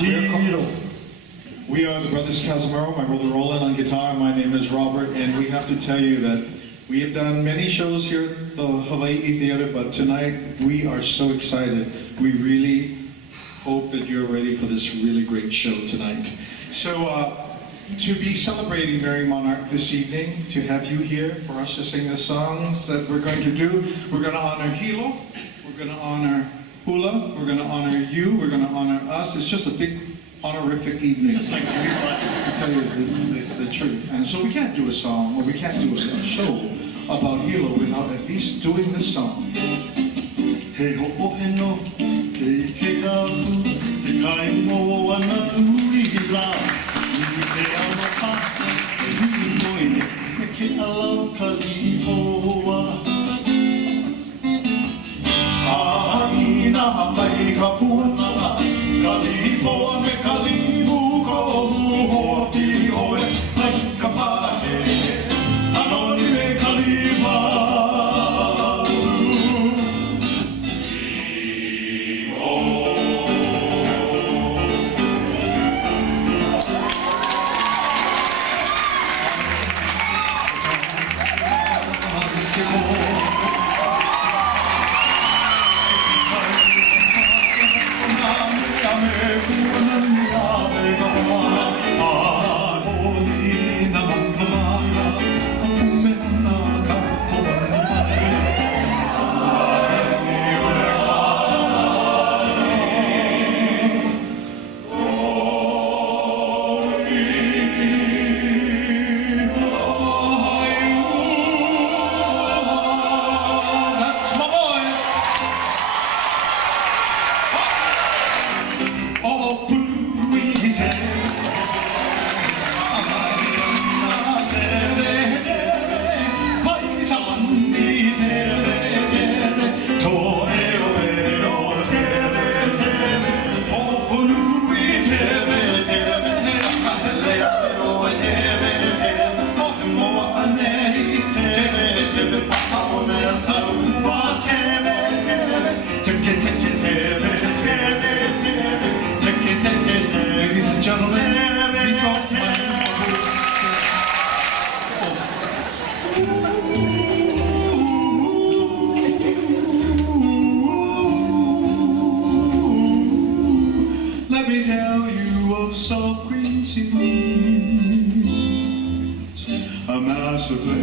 We are the Brothers Casimiro, my brother Roland on guitar, my name is Robert, and we have to tell you that we have done many shows here at the Hawaii Theater, but tonight we are so excited. We really hope that you're ready for this really great show tonight. So, to be celebrating Merry Monarch this evening, to have you here for us to sing the songs that we're going to do, we're going to honor Hilo, we're going to honor Hula, we're going to honor you, we're going to honor us. It's just a big honorific evening, to tell you the truth. And so we can't do a song, or we can't do a show about Hilo without at least doing this song. He ho'o he no, he ke kahu, he kai mo ana ui la, ui te aloha, he hui moine, he ke alau ka lihoa. Ahina mai ka puana, ka lihoa me ka lihu ko hoti oe, mai ka pahe, anoni me ka liha. Ladies and gentlemen, let me tell you of soft green seas, a mass of lakes,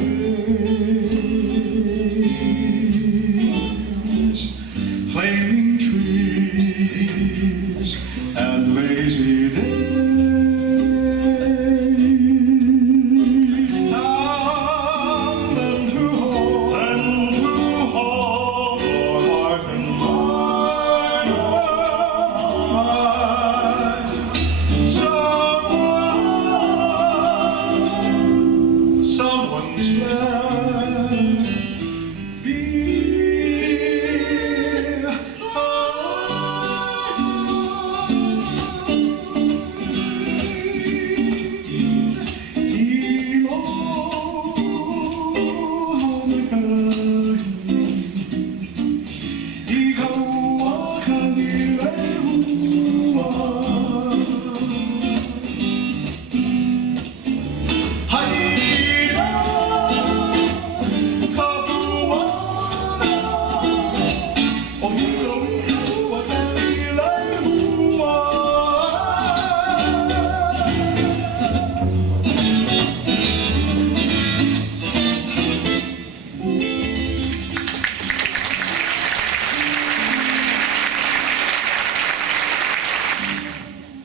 flaming trees, and lazy days. And to hold your heart and mind. Someone's left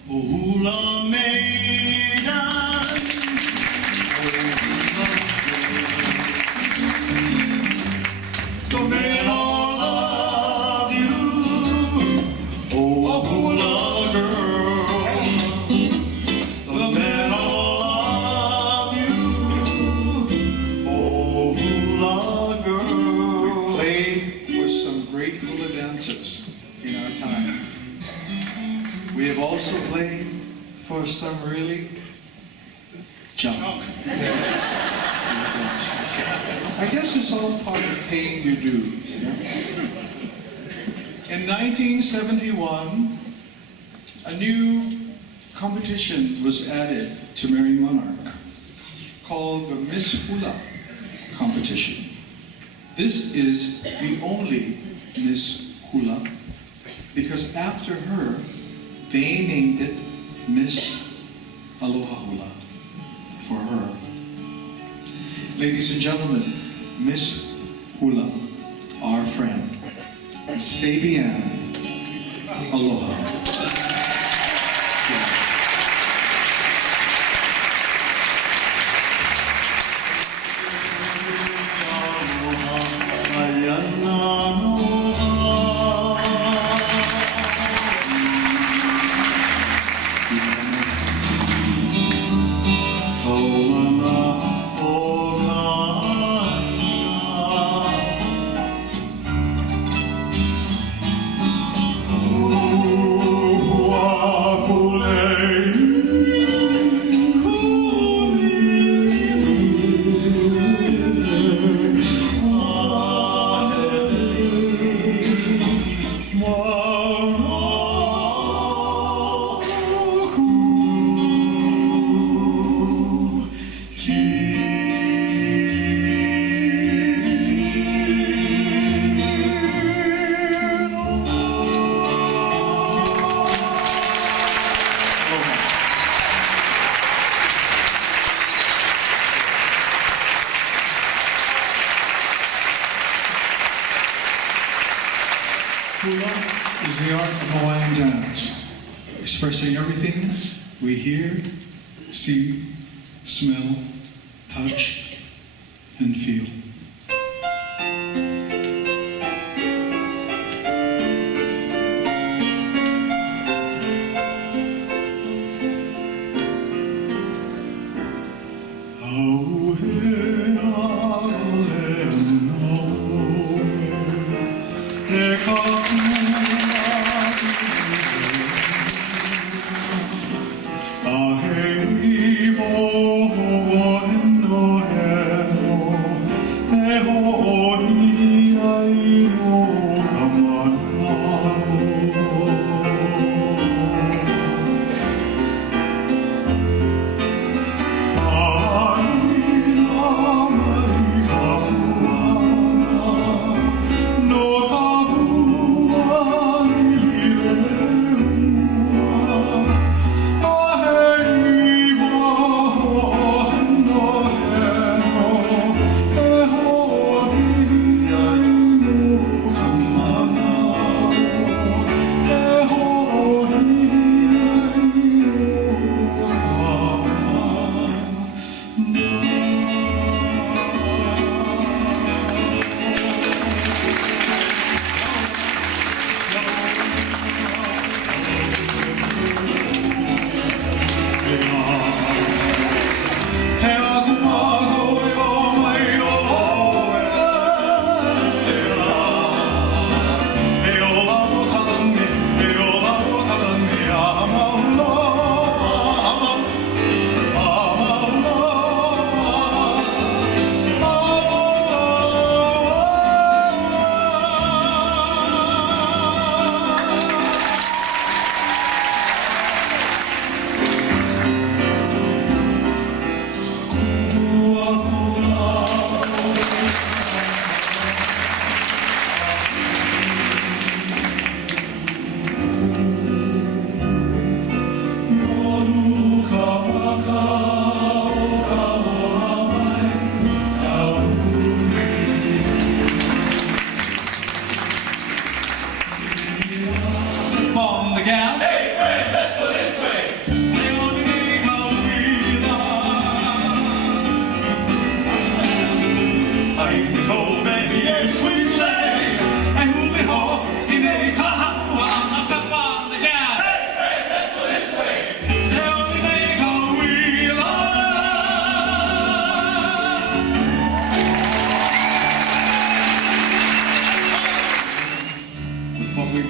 Hula maiden, the men all love you. Oh, hula girl, the men all love you. Oh, hula girl. played for some great hula dancers in our time. We have also played for some really junk. I guess it's all part of paying your dues. Yeah? In 1971, A new competition was added to Marine Monarch called the Miss Hula competition. This is the only Miss Hula because after her, they named it Miss Aloha Hula for her. Ladies and gentlemen, Miss Hula, our friend, Miss Fabienne Aloha. Hula is the art of Hawaiian dance, expressing everything we hear, see, smell, touch, and feel.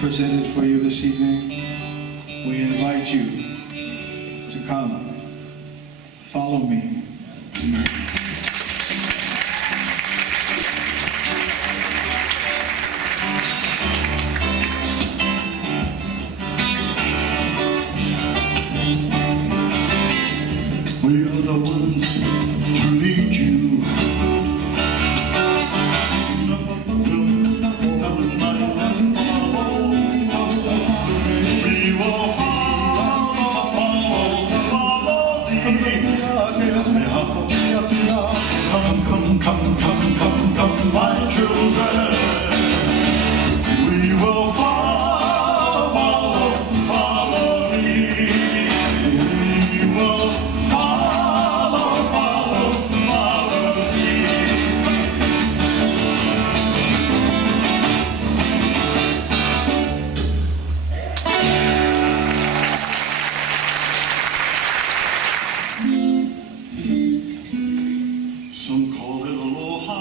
Presented for you this evening, we invite you to come, follow me tonight. We will follow, follow, follow thee. Some call it aloha,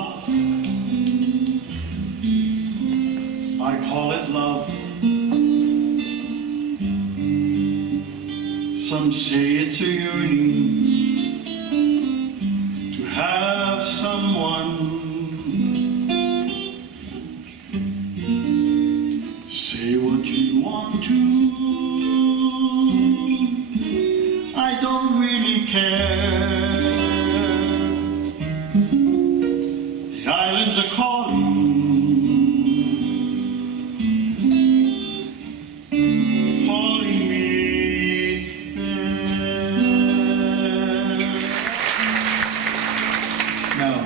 I call it love. Some say it's a yearning to have someone. Say what you want to, I don't really care. The islands are calling, calling me there. Now,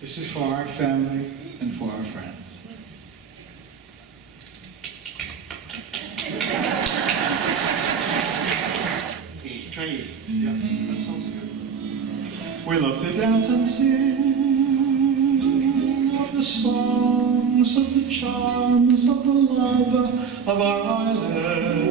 this is for our family and for our friends. Hey, try it. Yeah, that sounds good. We love to dance and sing of the songs, of the charms, of the love of our island.